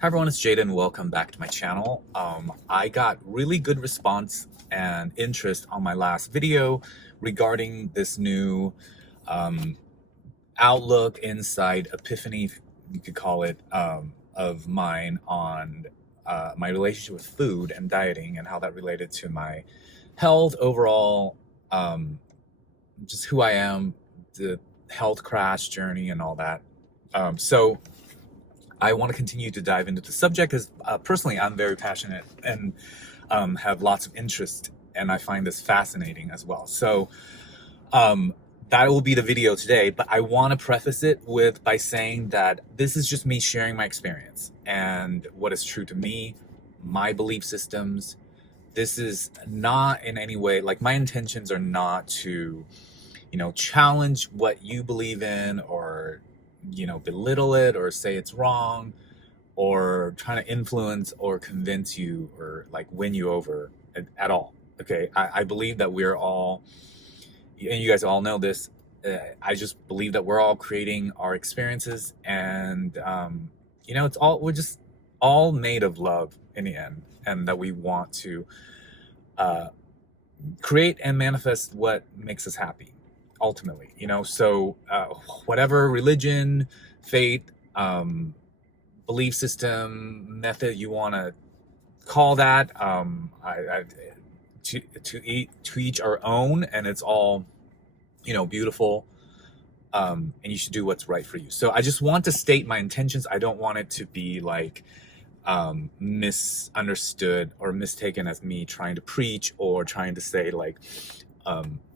Hi everyone, it's Jaden. Welcome back to my channel. I got really good response and interest on my last video regarding this new outlook, insight, epiphany, you could call it, of mine on my relationship with food and dieting and how that related to my health overall, just who I am, the health crash journey and all that. So I want to continue to dive into the subject because personally I'm very passionate and have lots of interest, and I find this fascinating as well. So that will be the video today, but I want to preface it by saying that this is just me sharing my experience and what is true to me, my belief systems. This is not in any way, like, my intentions are not to, challenge what you believe in, or belittle it or say it's wrong, or trying to influence or convince you or like win you over at all. Okay, I believe that we're all, and you guys all know this, I just believe that we're all creating our experiences, and we're just all made of love in the end, and that we want to create and manifest what makes us happy ultimately. So whatever religion, faith, belief system, method you want to call that, to each our own, and it's all beautiful, and you should do what's right for you. So I just want to state my intentions. I don't want it to be like misunderstood or mistaken as me trying to preach or trying to say like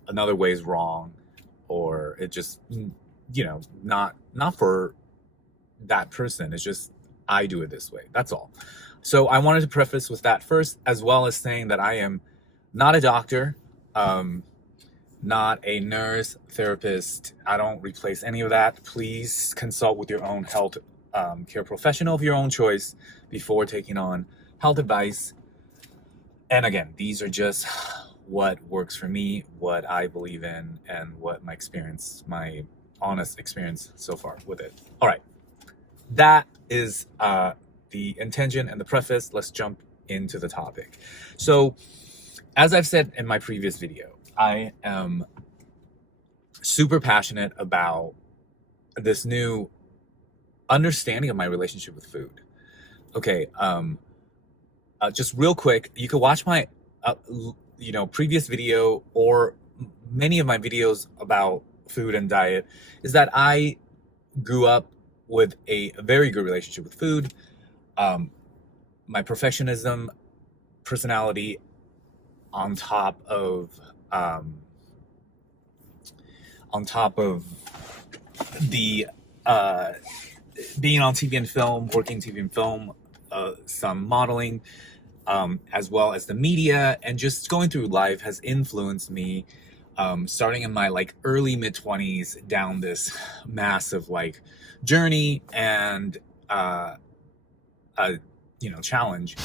another way is wrong, or it just not for that person. It's just I do it this way, that's all. So I wanted to preface with that first, as well as saying that I am not a doctor, not a nurse, therapist. I don't replace any of that. Please consult with your own health care professional of your own choice before taking on health advice. And again, these are just what works for me, what I believe in, and what my honest experience so far with it. All right, that is the intention and the preface. Let's jump into the topic. So as I've said in my previous video, I am super passionate about this new understanding of my relationship with food. Okay, just real quick, you can watch my previous video or many of my videos about food and diet. Is that I grew up with a very good relationship with food. My perfectionism, personality, on top of the being on TV and film, working TV and film, some modeling, as well as the media, and just going through life has influenced me, starting in my early mid-20s down this massive journey and challenge.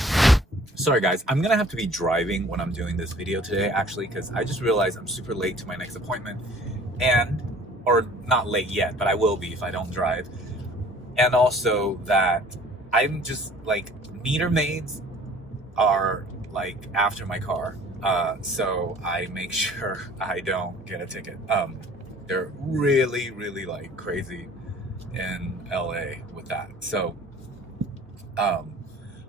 Sorry guys, I'm gonna have to be driving when I'm doing this video today, actually, because I just realized I'm super late to my next appointment, or not late yet, but I will be if I don't drive. And also that I'm just meter maids are after my car, so I make sure I don't get a ticket. They're really crazy in LA with that. So all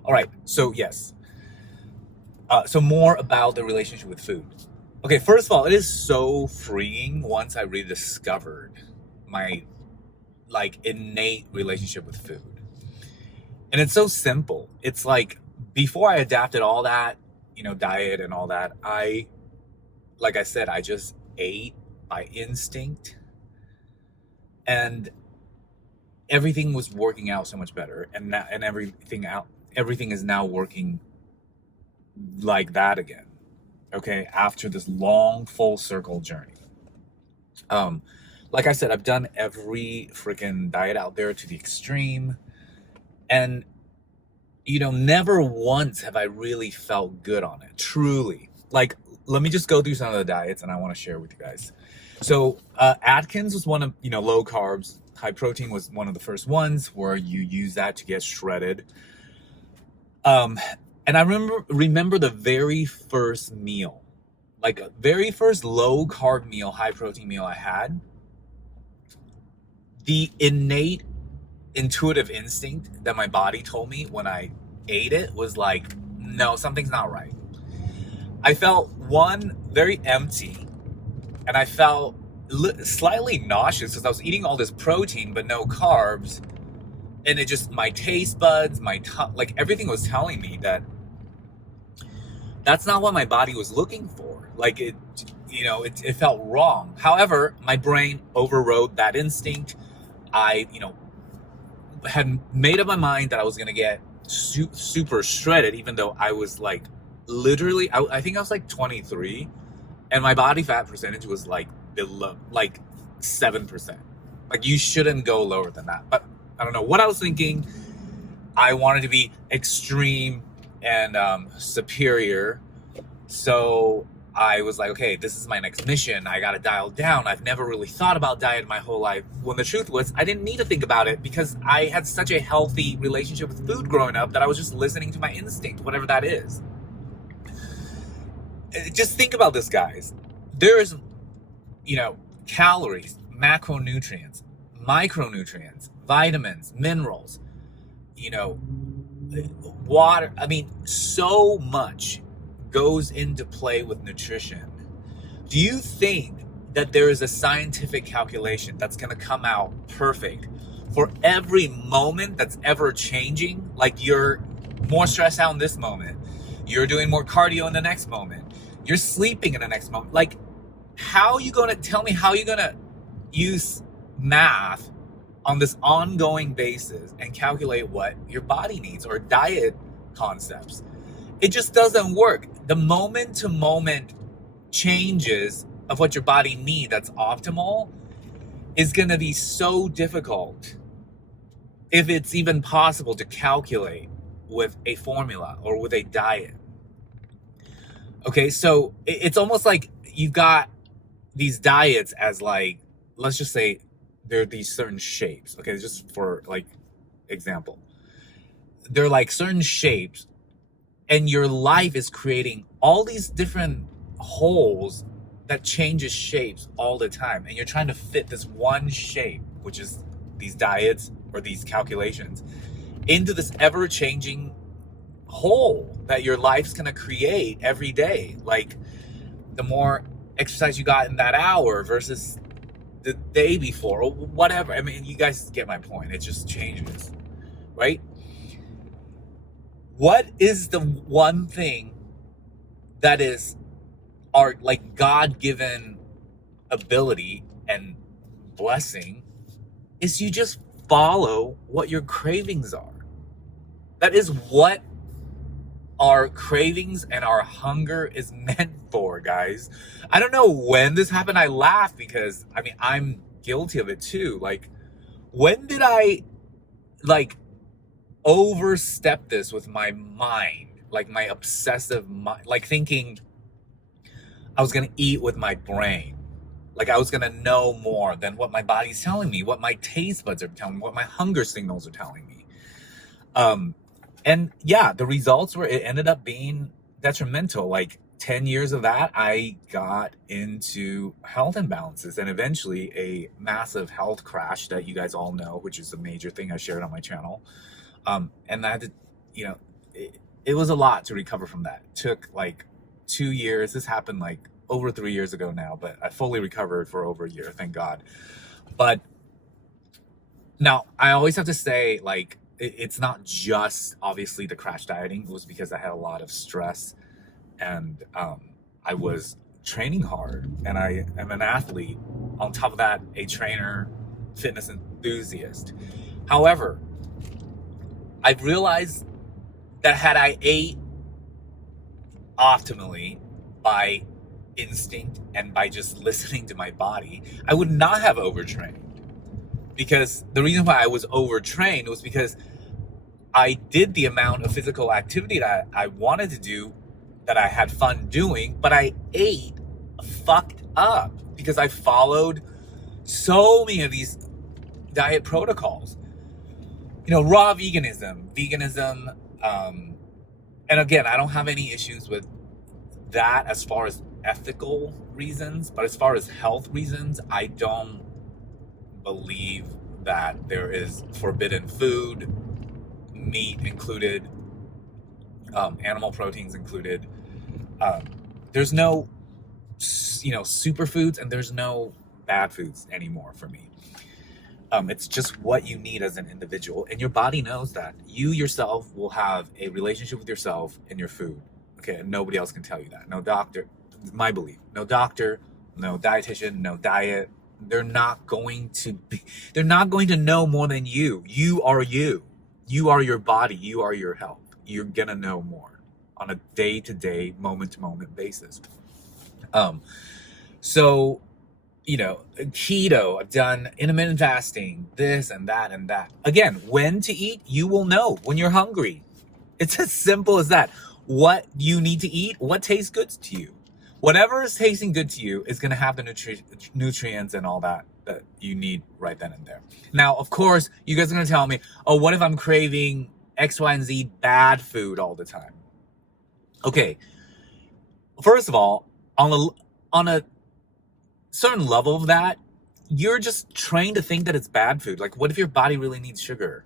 right, so yes, so more about the relationship with food. Okay, first of all, it is so freeing once I rediscovered my innate relationship with food. And it's so simple. It's before I adapted all that, diet and all that, like I said, I just ate by instinct, and everything was working out so much better, and everything is now working like that again. Okay, after this long full circle journey. Like I said, I've done every freaking diet out there to the extreme, and never once have I really felt good on it, truly. Let me just go through some of the diets, and I want to share with you guys. So Atkins was one of, low carbs, high protein was one of the first ones where you use that to get shredded. And I remember the very first meal, like a very first low carb meal, high protein meal I had. The innate intuitive instinct that my body told me when I ate it was like, no, something's not right. I felt, one, very empty, and I felt slightly nauseous because I was eating all this protein but no carbs, and it just, my taste buds, my like everything was telling me that that's not what my body was looking for. Like it, it felt wrong. However, my brain overrode that instinct. I, had made up my mind that I was going to get super shredded, even though I was like, literally, I think I was like 23, and my body fat percentage was like below, like 7%. Like, you shouldn't go lower than that. But I don't know what I was thinking. I wanted to be extreme and superior. So I was like, okay, this is my next mission. I got to dial down. I've never really thought about diet my whole life. When the truth was, I didn't need to think about it because I had such a healthy relationship with food growing up that I was just listening to my instinct, whatever that is. Just think about this, guys. There's, calories, macronutrients, micronutrients, vitamins, minerals, water. I mean, so much goes into play with nutrition. Do you think that there is a scientific calculation that's going to come out perfect for every moment that's ever changing? Like, you're more stressed out in this moment, you're doing more cardio in the next moment, you're sleeping in the next moment. Like, how are you going to tell me how you're going to use math on this ongoing basis and calculate what your body needs, or diet concepts? It just doesn't work. The moment to moment changes of what your body needs that's optimal is going to be so difficult, if it's even possible to calculate with a formula or with a diet. Okay, so it's almost like you've got these diets as, like, let's just say there are these certain shapes. Okay, just for like example, they're like certain shapes, and your life is creating all these different holes that changes shapes all the time, and you're trying to fit this one shape, which is these diets or these calculations, into this ever-changing hole that your life's gonna create every day. Like, the more exercise you got in that hour versus the day before, or whatever. I mean, you guys get my point. It just changes, right? What is the one thing that is our, like, God-given ability and blessing? Is you just follow what your cravings are. That is what our cravings and our hunger is meant for, guys. I don't know when this happened. I laugh because, I mean, I'm guilty of it too. Like, when did I, like, overstep this with my mind? Like, my obsessive mind, like thinking I was gonna eat with my brain. Like, I was gonna know more than what my body's telling me, what my taste buds are telling me, what my hunger signals are telling me. And yeah, the results were, it ended up being detrimental. Like, 10 years of that, I got into health imbalances and eventually a massive health crash that you guys all know, which is a major thing I shared on my channel. And I had to, it was a lot to recover from that. It took like 2 years. This happened like over 3 years ago now, but I fully recovered for over a year, thank God. But now I always have to say, like, it's not just obviously the crash dieting. It was because I had a lot of stress, and I was training hard, and I am an athlete. On top of that, a trainer, fitness enthusiast. However, I've realized that had I ate optimally by instinct and by just listening to my body, I would not have overtrained. Because the reason why I was overtrained was because I did the amount of physical activity that I wanted to do, that I had fun doing, but I ate fucked up because I followed so many of these diet protocols. Raw veganism, And again, I don't have any issues with that as far as ethical reasons, but as far as health reasons, I don't believe that there is forbidden food, meat included, animal proteins included. There's no, superfoods, and there's no bad foods anymore for me. It's just what you need as an individual, and your body knows that. You yourself will have a relationship with yourself and your food. Okay, and nobody else can tell you that. No doctor, my belief. No doctor, no dietitian, no diet. They're not going to know more than you. You are you. You are your body. You are your health. You're gonna know more on a day-to-day, moment-to-moment basis. So, keto, I've done intermittent fasting, this and that and that. Again, when to eat, you will know when you're hungry. It's as simple as that. What you need to eat, what tastes good to you. Whatever is tasting good to you is going to have the nutrients and all that you need right then and there. Now, of course, you guys are going to tell me, oh, what if I'm craving X, Y, and Z bad food all the time? Okay, first of all, on a certain level of that, you're just trained to think that it's bad food. Like, what if your body really needs sugar?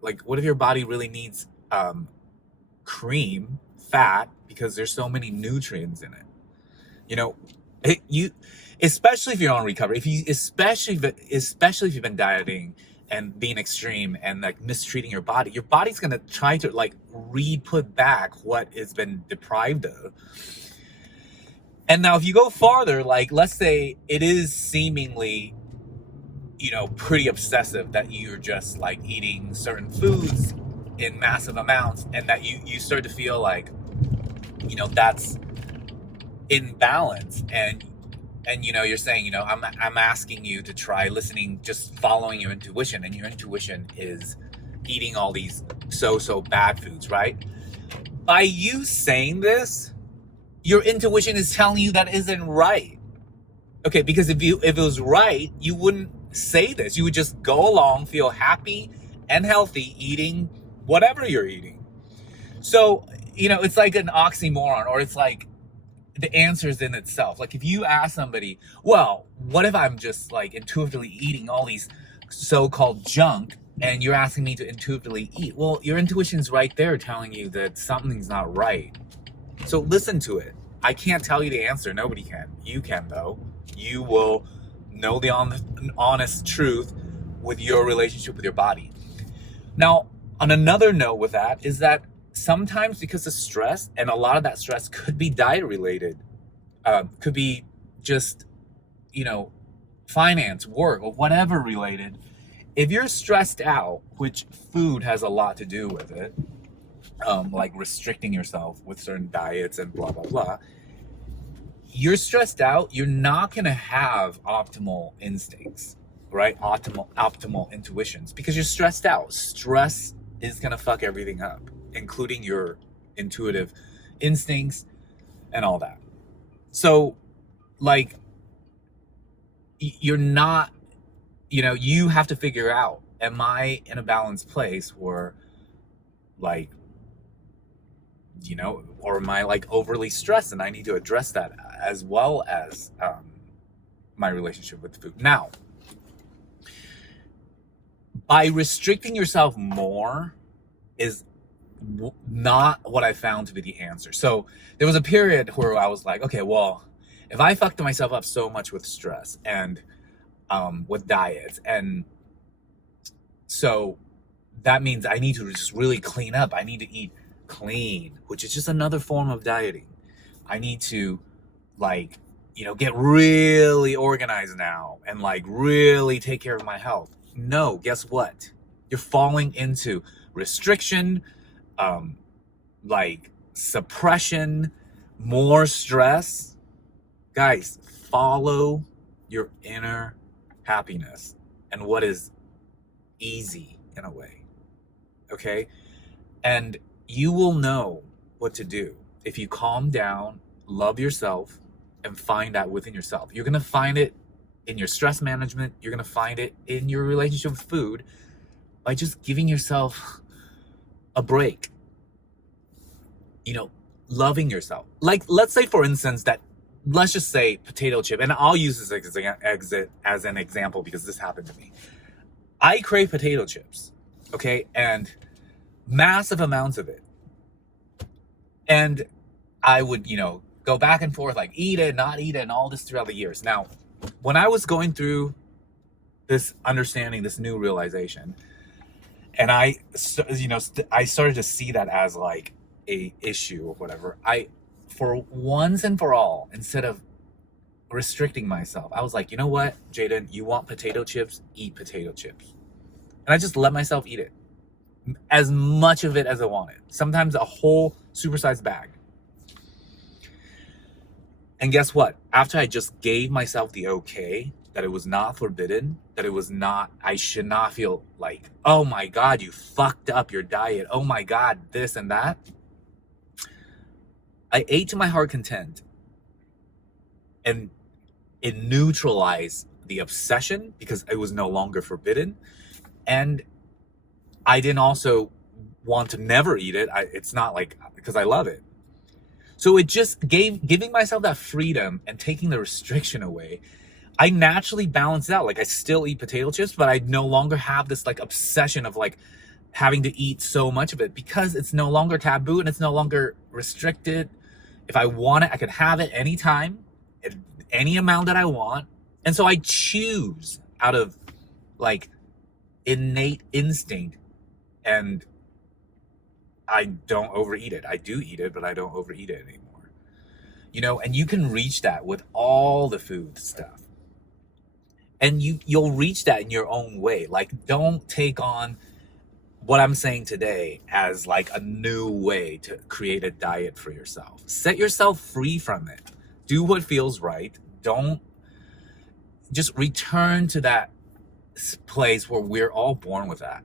Like, what if your body really needs cream, fat, because there's so many nutrients in it? Especially if you're on recovery, especially if you've been dieting and being extreme and like mistreating your body's gonna try to like re-put back what it's been deprived of. And now if you go farther, like let's say it is seemingly, pretty obsessive that you're just like eating certain foods in massive amounts, and that you start to feel like, that's imbalance, and you're saying, I'm asking you to try listening, just following your intuition, and your intuition is eating all these so bad foods, right? By you saying this, your intuition is telling you that isn't right. Okay, because if it was right, you wouldn't say this. You would just go along, feel happy and healthy eating whatever you're eating. So, it's like an oxymoron, or it's like the answer's in itself. Like if you ask somebody, well, what if I'm just like intuitively eating all these so-called junk, and you're asking me to intuitively eat? Well, your intuition's right there telling you that something's not right. So listen to it. I can't tell you the answer. Nobody can. You can, though. You will know the honest truth with your relationship with your body. Now, on another note with that is that sometimes because of stress, and a lot of that stress could be diet related, could be just, finance, work, or whatever related. If you're stressed out, which food has a lot to do with it, like restricting yourself with certain diets and blah, blah, blah, you're stressed out, you're not going to have optimal instincts, right? Optimal intuitions, because you're stressed out. Stress is going to fuck everything up, including your intuitive instincts and all that. So, like, you're not, you have to figure out, am I in a balanced place where, like, or am I like overly stressed, and I need to address that, as well as my relationship with food. Now, by restricting yourself more is not what I found to be the answer. So there was a period where I was like, okay, well, if I fucked myself up so much with stress and with diets, and so that means I need to just really clean up. I need to eat clean, which is just another form of dieting. I need to get really organized now and like really take care of my health. No, guess what? You're falling into restriction, suppression, more stress. Guys, follow your inner happiness and what is easy in a way. Okay? And you will know what to do if you calm down, love yourself, and find that within yourself. You're going to find it in your stress management. You're going to find it in your relationship with food by just giving yourself a break. you know, loving yourself. Like, let's say, for instance, that, let's just say potato chip, and I'll use this as an example because this happened to me. I crave potato chips, okay? And massive amounts of it. And I would, go back and forth, like eat it, not eat it, and all this throughout the years. Now, when I was going through this understanding, this new realization, and I started to see that as like a issue or whatever, for once and for all, instead of restricting myself, I was like, you know what, Jaden, you want potato chips, eat potato chips. And I just let myself eat it, as much of it as I wanted. Sometimes a whole supersized bag. And guess what? After I just gave myself the okay, that it was not forbidden, that it was not, I should not feel like, oh my God, you fucked up your diet. Oh my God, this and that. I ate to my heart content, and it neutralized the obsession because it was no longer forbidden. And I didn't also want to never eat it. It's not like, because I love it. So it just giving myself that freedom and taking the restriction away, I naturally balance out. Like, I still eat potato chips, but I no longer have this like obsession of like having to eat so much of it, because it's no longer taboo and it's no longer restricted. If I want it, I can have it anytime, any amount that I want. And so I choose out of like innate instinct, and I don't overeat it. I do eat it, but I don't overeat it anymore. And you can reach that with all the food stuff. And you'll reach that in your own way. Like, don't take on what I'm saying today as like a new way to create a diet for yourself. Set yourself free from it. Do what feels right. Don't just return to that place where we're all born with that.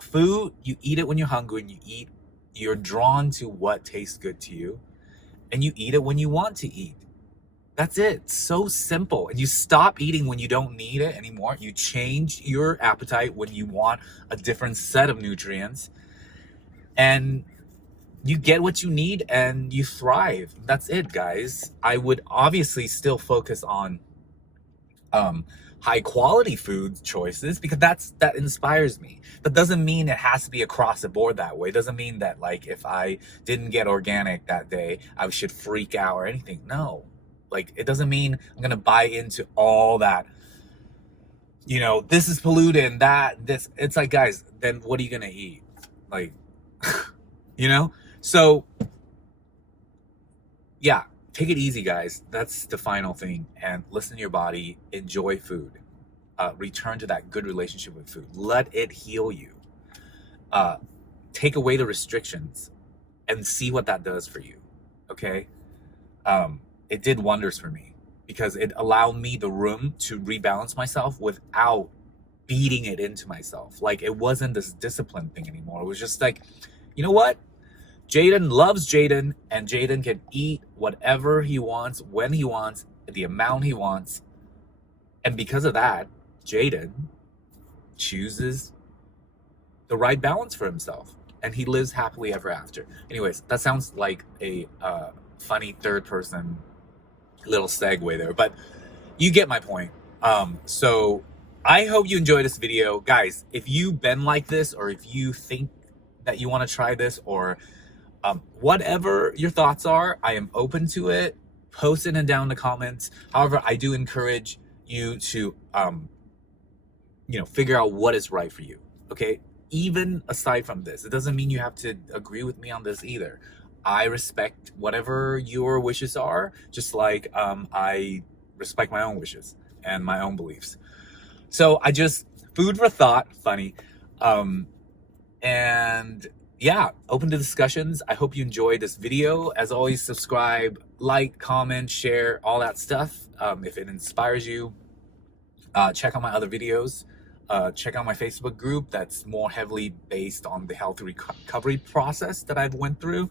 Food, you eat it when you're hungry, and you're drawn to what tastes good to you, and you eat it when you want to eat. That's it. It's so simple. And you stop eating when you don't need it anymore. You change your appetite when you want a different set of nutrients, and you get what you need and you thrive. That's it, guys. I would obviously still focus on high quality food choices, because that inspires me. That doesn't mean it has to be across the board that way. It doesn't mean that like if I didn't get organic that day, I should freak out or anything. No, like it doesn't mean I'm gonna buy into all that, this is pollutant, this. It's like, guys, then what are you gonna eat? Like, so yeah. Take it easy, guys. That's the final thing. And listen to your body. Enjoy food. Return to that good relationship with food. Let it heal you. Take away the restrictions and see what that does for you. Okay? It did wonders for me, because it allowed me the room to rebalance myself without beating it into myself. Like, it wasn't this discipline thing anymore. It was just like, you know what? Jaden loves Jaden, and Jaden can eat whatever he wants, when he wants, the amount he wants. And because of that, Jaden chooses the right balance for himself, and he lives happily ever after. Anyways, that sounds like a funny third person little segue there, but you get my point. So I hope you enjoyed this video. Guys, if you've been like this, or if you think that you want to try this, or whatever your thoughts are, I am open to it. Post it down in the comments. However, I do encourage you to, figure out what is right for you. Okay. Even aside from this, it doesn't mean you have to agree with me on this either. I respect whatever your wishes are, just like I respect my own wishes and my own beliefs. So food for thought, funny. And yeah, open to discussions. I hope you enjoyed this video. As always, subscribe, like, comment, share, all that stuff. If it inspires you, check out my other videos. Check out my Facebook group that's more heavily based on the health recovery process that I've went through.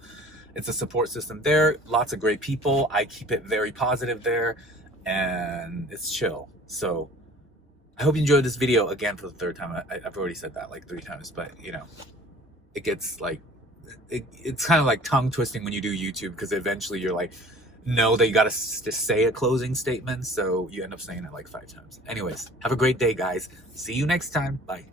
It's a support system there. Lots of great people. I keep it very positive there, and it's chill. So I hope you enjoyed this video again for the third time. I've already said that like 3 times, but it gets like it's kind of like tongue twisting when you do YouTube, because eventually you're like, know that you got to say a closing statement, so you end up saying it like 5 times. Anyways, have a great day, guys. See you next time. Bye.